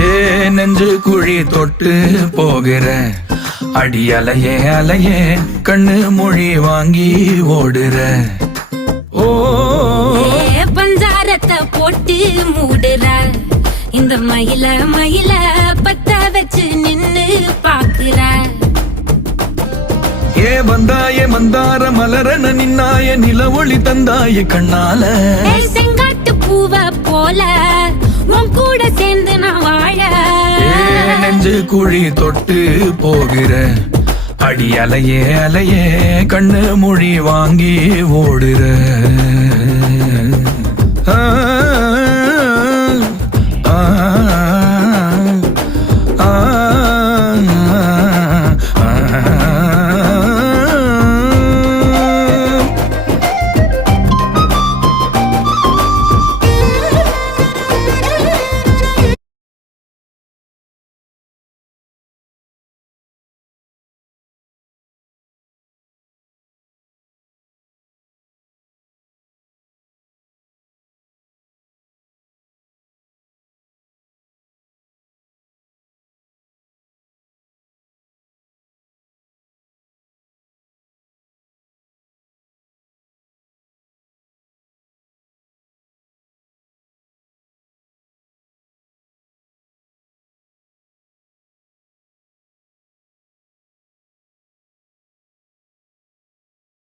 ஏ நெஞ்சு குழி தொட்டு போகிற அடி அலையே அலையே கண்ணு மொழி வாங்கி ஓடுற. ஓ பஞ்சாரத்தை போட்டு மூடுற இந்த மயில மயில பத்த வச்சு நின்னு பாக்குற. ஏ வந்தாய மந்தார மலரன நின்னாய நில ஒளி தந்தாய கண்ணால. செங்காட்டு பூவ போல உன் கூட சேர்ந்து நான் வாழ. நெஞ்சு குழி தொட்டு போகிற அடி அலையே அலையே கண்ணு மொழி வாங்கி ஓடுற. ஆ ஆ